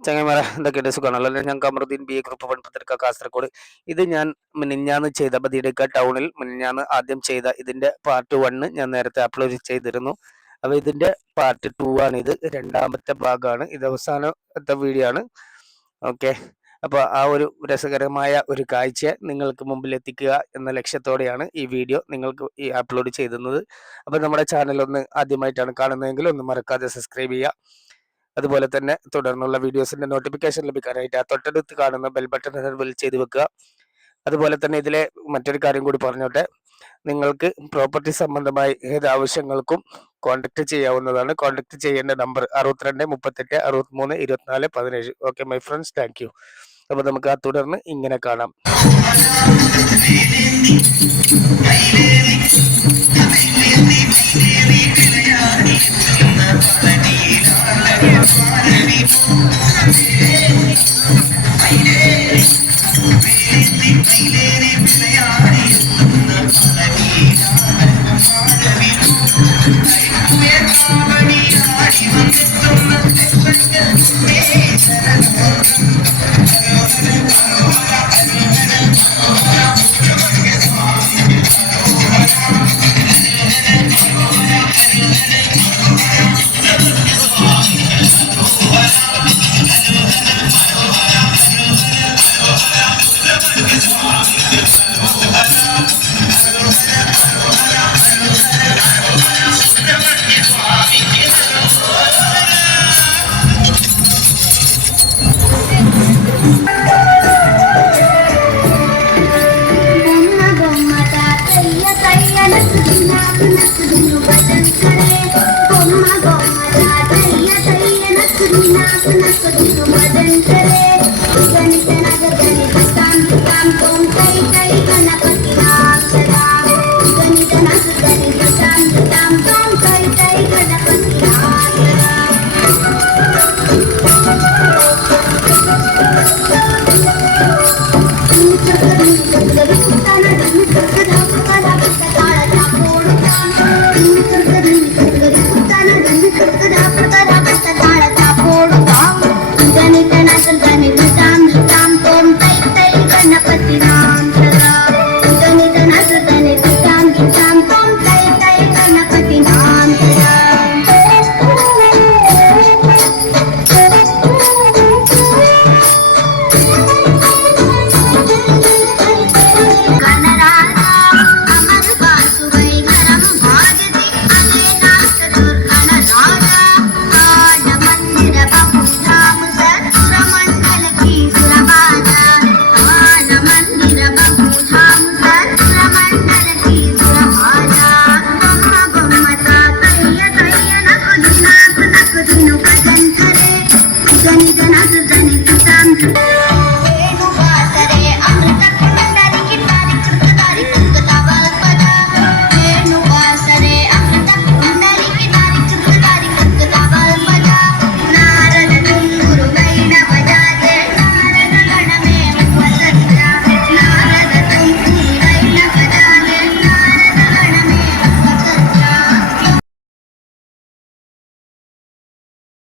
ചങ്ങായിമാരെ എന്തൊക്കെയുണ്ട് സുഖമാണല്ലോ. ഞാൻ കമറുദ്ദീൻ BA ഗ്രൂപ്പ് 1 പത്തനംതിട്ട കാസർഗോഡ്. ഇത് ഞാൻ മിനിഞ്ഞാന്ന് ചെയ്ത ബദിയടുക്ക ടൗണിൽ മിനിഞ്ഞാന്ന് ആദ്യം ചെയ്ത ഇതിന്റെ പാർട്ട് 1 ഞാൻ നേരത്തെ അപ്ലോഡ് ചെയ്തിരുന്നു. അപ്പോൾ ഇതിന്റെ പാർട്ട് 2 ആണ് ഇത്. രണ്ടാമത്തെ ഭാഗമാണ് ഇത്. അവസാനത്തെ വീഡിയോ ആണ്. ഓക്കെ, അപ്പോൾ ആ ഒരു രസകരമായ ഒരു കാഴ്ച നിങ്ങൾക്ക് മുമ്പിൽ എത്തിക്കുക എന്ന ലക്ഷ്യത്തോടെയാണ് ഈ വീഡിയോ നിങ്ങൾക്ക് ഈ അപ്ലോഡ് ചെയ്യുന്നത്. അപ്പോൾ നമ്മുടെ ചാനൽ ഒന്ന് ആദ്യമായിട്ടാണ് കാണുന്നതെങ്കിൽ ഒന്ന് മറക്കാതെ സബ്സ്ക്രൈബ് ചെയ്യുക. അതുപോലെ തന്നെ തുടർന്നുള്ള വീഡിയോസിന്റെ നോട്ടിഫിക്കേഷൻ ലഭിക്കാനായിട്ട് ആ തൊട്ടടുത്ത് കാണുന്ന ബെൽ ബട്ടൺ എനേബിൾ ചെയ്ത് വെക്കുക. അതുപോലെ തന്നെ ഇതിലെ മറ്റൊരു കാര്യം കൂടി പറഞ്ഞോട്ടെ, നിങ്ങൾക്ക് പ്രോപ്പർട്ടി സംബന്ധമായി ഏത് ആവശ്യങ്ങൾക്കും കോൺടാക്ട് ചെയ്യാവുന്നതാണ്. കോൺടാക്ട് ചെയ്യേണ്ട number 62 38 63 24 17. Okay my friends, thank you. അപ്പോൾ നമുക്ക് ആ തുടർന്ന് ഇങ്ങനെ കാണാം. Gani